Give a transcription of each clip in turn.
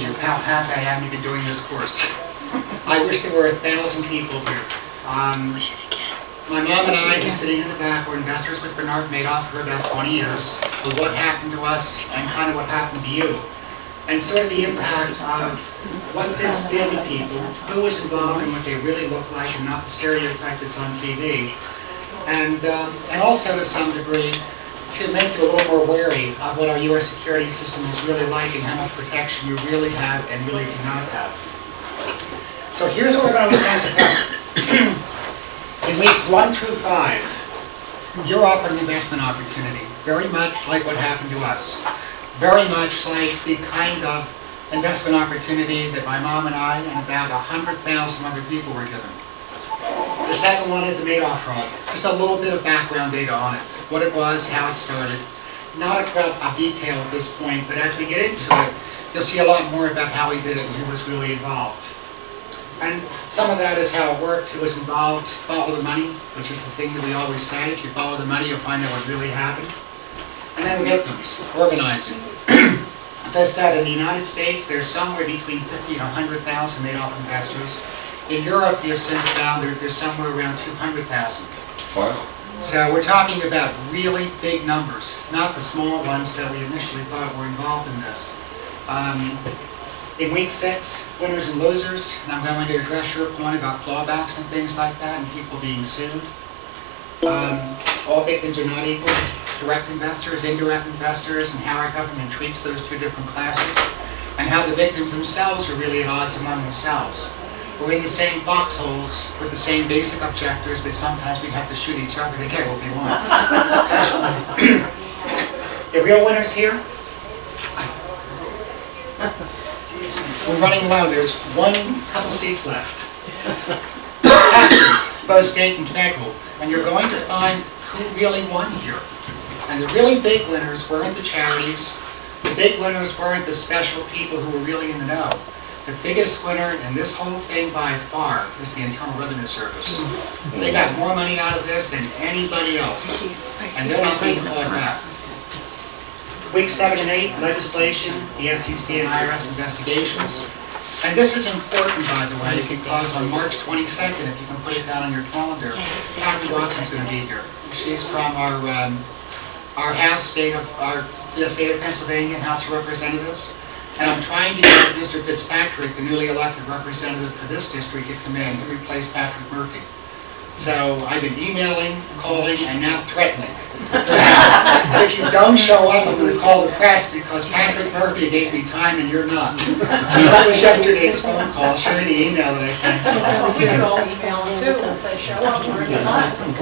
you how happy I am to be doing this course. I wish there were 1,000 people here. My mom and I, who's sitting in the back, were investors with Bernard Madoff for about 20 years. But what happened to us and kind of what happened to you. And sort of the impact of what this did to people, who was involved and what they really look like, and not the stereotype that's on TV. And also to some degree, to make you a little more wary of what our U.S. security system is really like and how much protection you really have and really do not have. So here's what we're going to talk about. In weeks 1 through 5, you're offered an investment opportunity, very much like what happened to us. Very much like the kind of investment opportunity that my mom and I and about 100,000 other people were given. The second one is the Madoff fraud. Just a little bit of background data on it. What it was, how it started. Not a detail at this point, but as we get into it, you'll see a lot more about how he did it and who was really involved. And some of that is how it worked, who was involved, follow the money, which is the thing that we always say. If you follow the money, you'll find out what really happened. And then the victims, organizing. As I said, in the United States, there's somewhere between 50 and 100,000 Madoff investors. In Europe, you've since found there's somewhere around 200,000. Wow. So we're talking about really big numbers, not the small ones that we initially thought were involved in this. In week 6, winners and losers, and I'm going to address your point about clawbacks and things like that and people being sued. All victims are not equal. Direct investors, indirect investors, and how our government treats those two different classes, and how the victims themselves are really at odds among themselves. We're in the same foxholes with the same basic objectives, but sometimes we have to shoot each other to get what we want. The real winners here? We're running low. There's couple seats left. Taxes, both state and federal. And you're going to find who really won here. And the really big winners weren't the charities. The big winners weren't the special people who were really in the know. The biggest winner in this whole thing by far is the Internal Revenue Service. They got more money out of this than anybody else. And they're not being caught back. Week 7 and 8, legislation, the SEC and IRS investigations. And this is important, by the way, because on March 22nd, if you can put it down on your calendar, Kathy Watson's going to be here. She's from our state of Pennsylvania House of Representatives. And I'm trying to get Mr. Fitzpatrick, the newly elected representative for this district, to come in to replace Patrick Murphy. So I've been emailing, calling, and now threatening. If you don't show up, I'm going to call the press because Patrick Murphy gave me time and you're not. So that was yesterday's phone call. I'll show you the email that I sent to him. You can all email them too and say, show up, we're in the class.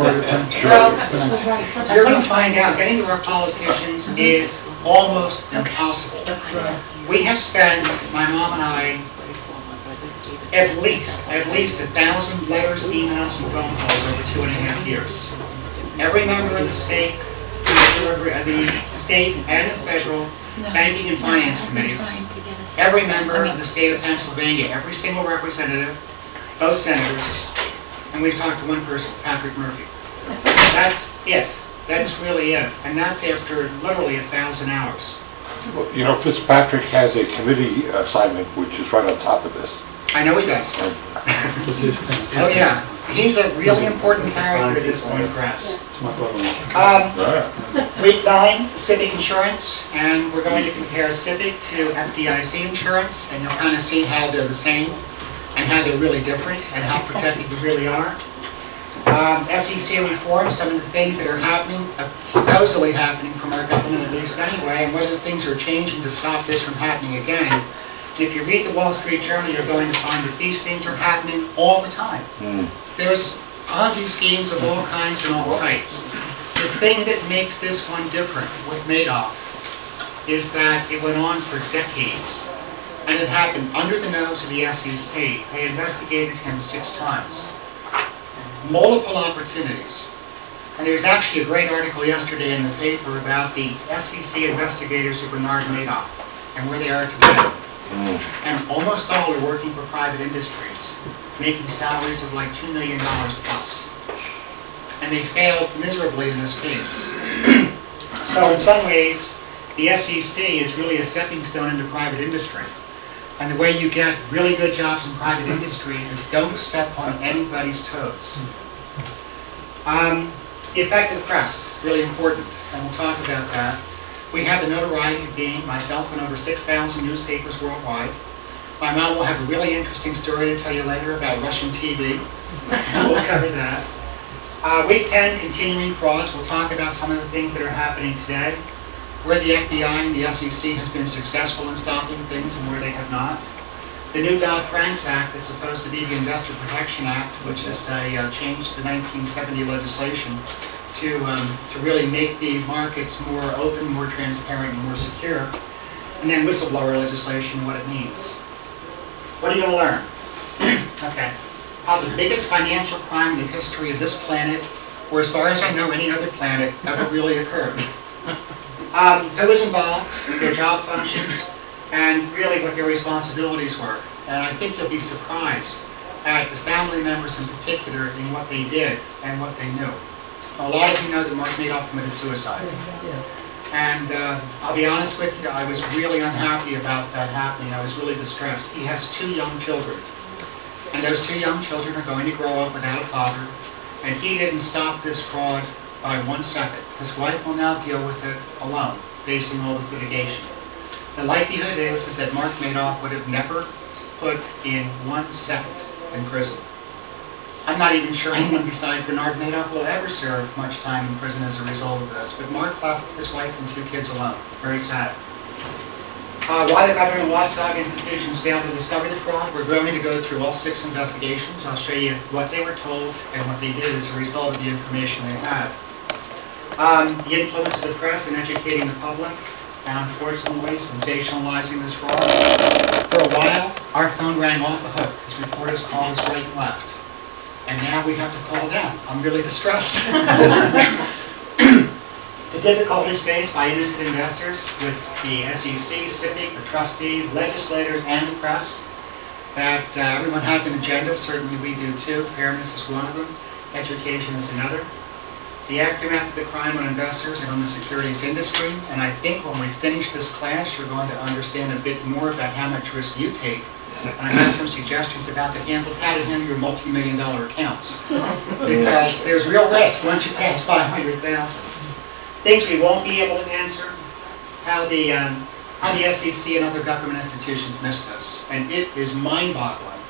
You're going to find out, getting to our politicians is almost impossible. We have spent, my mom and I, at least 1,000 letters, emails, and phone calls over 2.5 years. Every member of the state, the state and the federal banking and finance committees, every member of the state of Pennsylvania, every single representative, both senators, and we've talked to one person, Patrick Murphy. That's it. That's really it. And that's after literally 1,000 hours. You know, Fitzpatrick has a committee assignment which is right on top of this. I know he does. Oh yeah. He's a really important character at this point, Press. Week 9, Civic Insurance, and we're going to compare Civic to FDIC insurance, and you'll kind of see how they're the same, and how they're really different, and how protected they really are. SEC reform, some of the things that are happening, supposedly happening from our government at least anyway, and whether things are changing to stop this from happening again. And if you read the Wall Street Journal, you're going to find that these things are happening all the time. There's Ponzi schemes of all kinds and all types. The thing that makes this one different with Madoff is that it went on for decades. And it happened under the nose of the SEC. They investigated him 6 times. Multiple opportunities. And there's actually a great article yesterday in the paper about the SEC investigators of Bernard Madoff and where they are today. And almost all are working for private industries, making salaries of like $2 million plus. And they failed miserably in this case. So in some ways, the SEC is really a stepping stone into private industry. And the way you get really good jobs in private industry is don't step on anybody's toes. The effect of the press, really important, and we'll talk about that. We have the notoriety of being myself and over 6,000 newspapers worldwide. My mom will have a really interesting story to tell you later about Russian TV. We'll cover that. Week 10, continuing frauds. We'll talk about some of the things that are happening today, where the FBI and the SEC has been successful in stopping things and where they have not. The new Dodd-Frank Act that's supposed to be the Investor Protection Act, which is a change to 1970 legislation to really make the markets more open, more transparent, and more secure. And then whistleblower legislation, what it means. What are you going to learn? Okay. How the biggest financial crime in the history of this planet, or as far as I know any other planet, ever really occurred. Who was involved, their job functions, and really what their responsibilities were. And I think you'll be surprised at the family members in particular in what they did and what they knew. A lot of you know that Mark Madoff committed suicide. And I'll be honest with you, I was really unhappy about that happening. I was really distressed. He has 2 young children. And those 2 young children are going to grow up without a father. And he didn't stop this fraud by 1 second. His wife will now deal with it alone, facing all this litigation. The likelihood is that Mark Madoff would have never put in 1 second in prison. I'm not even sure anyone besides Bernard Madoff will ever serve much time in prison as a result of this. But Mark left his wife and 2 kids alone. Very sad. Why the government watchdog institutions failed to discover the fraud. We're going to go through all 6 investigations. I'll show you what they were told and what they did as a result of the information they had. The influence of the press in educating the public, and unfortunately sensationalizing this fraud. For a while, our phone rang off the hook as reporters called us right and left. And now we have to call them. I'm really distressed. The difficulties faced by innocent investors with the SEC, CIPIC, the trustee, legislators, and the press. That everyone has an agenda, certainly we do too. Fairness is one of them. Education is another. The aftermath of the crime on investors and on the securities industry. And I think when we finish this class, you're going to understand a bit more about how much risk you take. And I have some suggestions about how to handle your multi-million-dollar accounts. Because there's real risk once you pass 500,000. Things we won't be able to answer, how the SEC and other government institutions miss this. And it is mind-boggling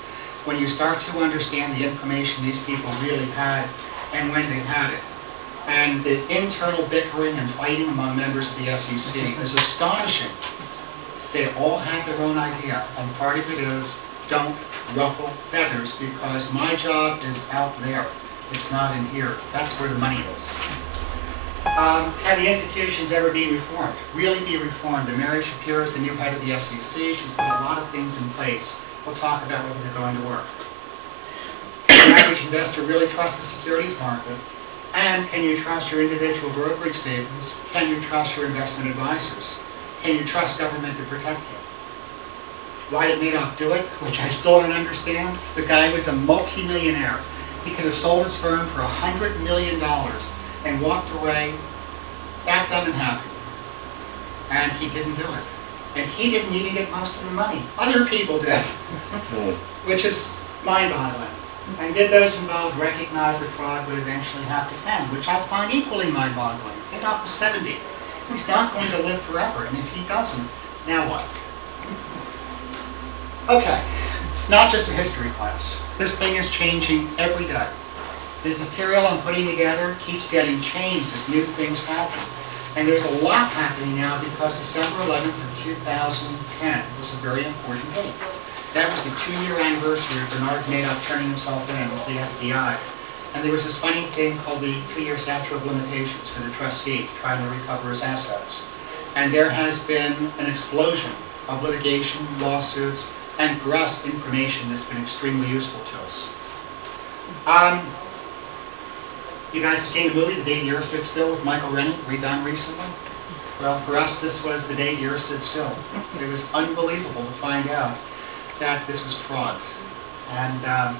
when you start to understand the information these people really had and when they had it. And the internal bickering and fighting among members of the SEC is astonishing. They all have their own idea, and part of it is don't ruffle feathers because my job is out there. It's not in here. That's where the money is. Have the institutions ever been reformed? Really be reformed. And Mary Shapiro is the new head of the SEC. She's put a lot of things in place. We'll talk about whether they're going to work. Can the average investor really trust the securities market? And can you trust your individual brokerage savings? Can you trust your investment advisors? Can you trust government to protect you? Why did Madoff do it? Which I still don't understand. The guy was a multi-millionaire. He could have sold his firm for $100 million and walked away fat, dumb, and happy. And he didn't do it. And he didn't even get most of the money. Other people did. Which is mind-boggling. And did those involved recognize the fraud would eventually have to end, which I find equally mind-boggling. Madoff was 70. He's not going to live forever, and if he doesn't, now what? Okay, it's not just a history class. This thing is changing every day. The material I'm putting together keeps getting changed as new things happen. And there's a lot happening now because December 11th of 2010 was a very important date. That was the 2-year anniversary of Bernard Madoff turning himself in with the FBI. And there was this funny thing called the 2-year statute of limitations for the trustee trying to recover his assets. And there has been an explosion of litigation, lawsuits, and for us, information that's been extremely useful to us. You guys have seen the movie, The Day the Earth Stood Still, with Michael Rennie, redone recently? Well, for us, this was The Day the Earth Stood Still. It was unbelievable to find out that this was fraud. And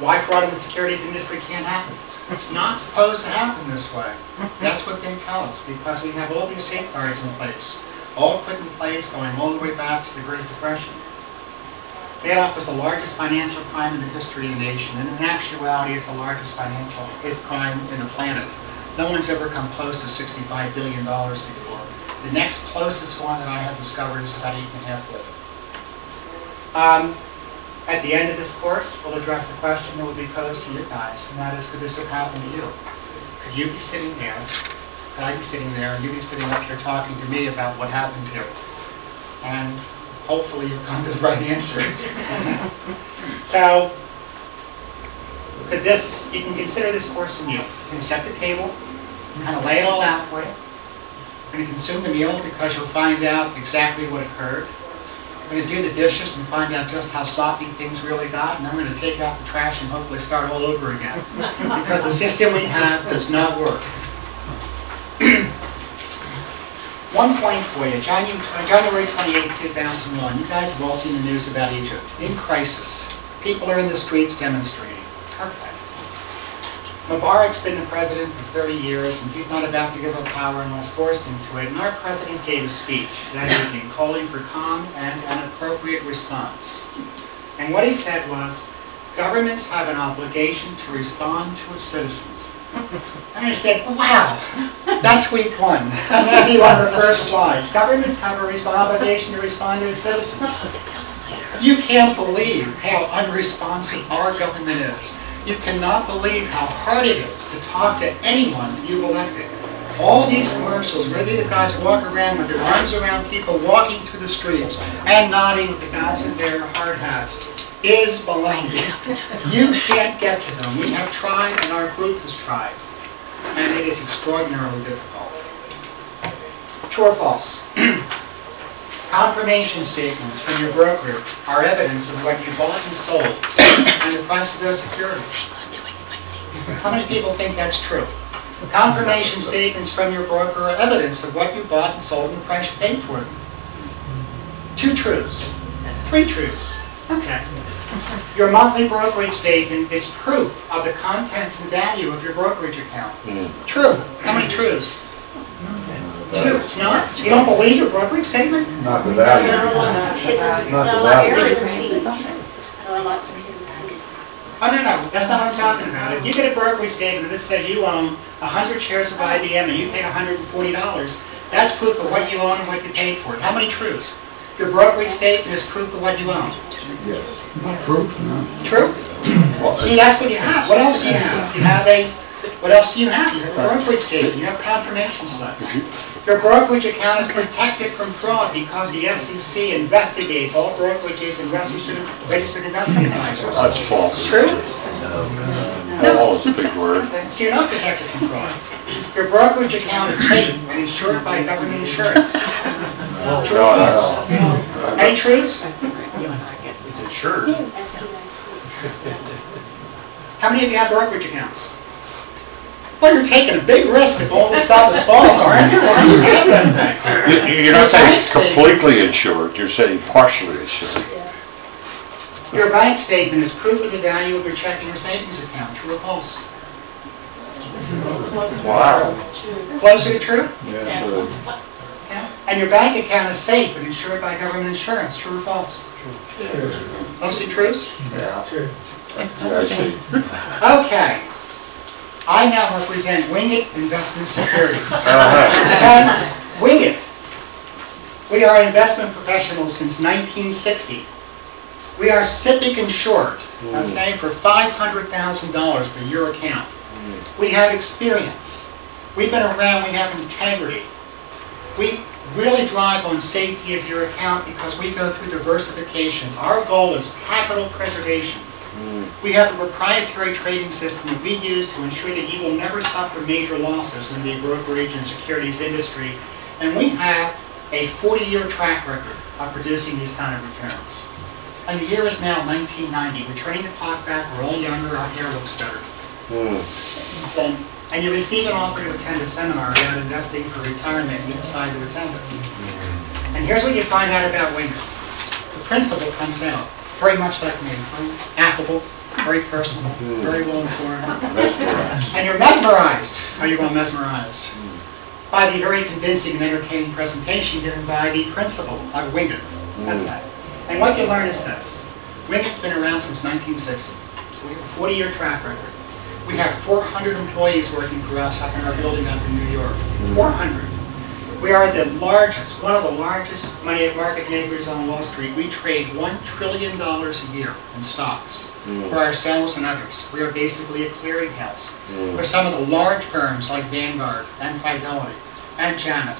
why fraud in the securities industry can't happen? It's not supposed to happen this way. That's what they tell us, because we have all these safeguards in place. all put in place going all the way back to the Great Depression. Madoff was the largest financial crime in the history of the nation, and in actuality is the largest financial crime in the planet. No one's ever come close to $65 billion before. The next closest one that I have discovered is about $8.5 billion. At the end of this course, we'll address a question that will be posed to you guys, and that is, could this have happened to you? Could you be sitting there, could I be sitting there, and you be sitting up here talking to me about what happened to you? And hopefully you'll come to the right answer. So, could this, you can consider this course a meal. You can set the table, kind of lay it all out for you. You're going to consume the meal because you'll find out exactly what occurred. We're going to do the dishes and find out just how sloppy things really got, and then we're going to take out the trash and hopefully start all over again. Because the system we have does not work. One point for you, January 28, 2001, you guys have all seen the news about Egypt. In crisis. People are in the streets demonstrating. Okay. Mubarak's been the president for 30 years, and he's not about to give up power unless forced into it. And our president gave a speech that evening calling for calm and an appropriate response. And what he said was, governments have an obligation to respond to its citizens. And I said, wow, that's week one. That's going to be one of the first slides. Governments have an obligation to respond to its citizens. You can't believe how unresponsive our government is. You cannot believe how hard it is to talk to anyone that you've elected. All these commercials where these guys walk around with their arms around people walking through the streets and nodding with the guys in their hard hats is baloney. You can't get to them. We have tried and our group has tried. And it is extraordinarily difficult. True or false? Confirmation statements from your broker are evidence of what you bought and sold and the price of those securities. How many people think that's true? Confirmation statements from your broker are evidence of what you bought and sold and the price you paid for them. 2 truths. 3 truths. Okay. Your monthly brokerage statement is proof of the contents and value of your brokerage account. True. How many truths? 2. It's not? You don't believe your brokerage statement? Not the value. Not the value. Oh, no. That's not what I'm talking about. If you get a brokerage statement that says you own 100 shares of IBM and you paid $140, that's proof of what you own and what you paid for it. How many truths? Your brokerage statement is proof of what you own. Yes. Proof. True? See, that's what you have. What else do you have? You have a... What else do you have? You have a brokerage statement. You have confirmation slips. Your brokerage account is protected from fraud because the SEC investigates all brokerages and registered investment advisors. That's false. True? No, it's a big word. So you're not protected from fraud. Your brokerage account is safe and insured by government insurance. True or false? Any truths? It's insured. How many of you have brokerage accounts? Well, you're taking a big risk if all this stuff is false, aren't you? You have that thing. You're not saying completely insured, you're saying partially insured. Your bank statement is proof of the value of your checking or savings account. True or false? Wow. Closer to true? Yeah, sure. Yeah. And your bank account is safe and insured by government insurance. True or false? True. Mostly truths? Yeah. Yeah, I see. Okay. I now represent Wingit Investment Securities. Uh-huh. And Wingit, we are investment professionals since 1960. We are SIPC insured, okay, for $500,000 for your account. We have experience. We've been around, we have integrity. We really drive on safety of your account because we go through diversifications. Our goal is capital preservation. We have a proprietary trading system that we use to ensure that you will never suffer major losses in the brokerage and securities industry. And we have a 40-year track record of producing these kind of returns. And the year is now 1990. We're turning the clock back. We're all younger. Our hair looks better. And you receive an offer to attend a seminar about investing for retirement and you decide to attend it. And here's what you find out about Wingit. The principal comes out. Very much like me, very affable, very personal, very well informed. Mesmerized. And you're mesmerized. Oh, you're going mesmerized. by the very convincing and entertaining presentation given by the principal of Wingate. And what you learn is this. Wingate's been around since 1960, so we have a 40-year track record. We have 400 employees working for us up in our building up in New York. 400. We are the largest, one of the largest money market makers on Wall Street. We trade $1 trillion a year in stocks for ourselves and others. We are basically a clearinghouse for some of the large firms like Vanguard and Fidelity and Janus.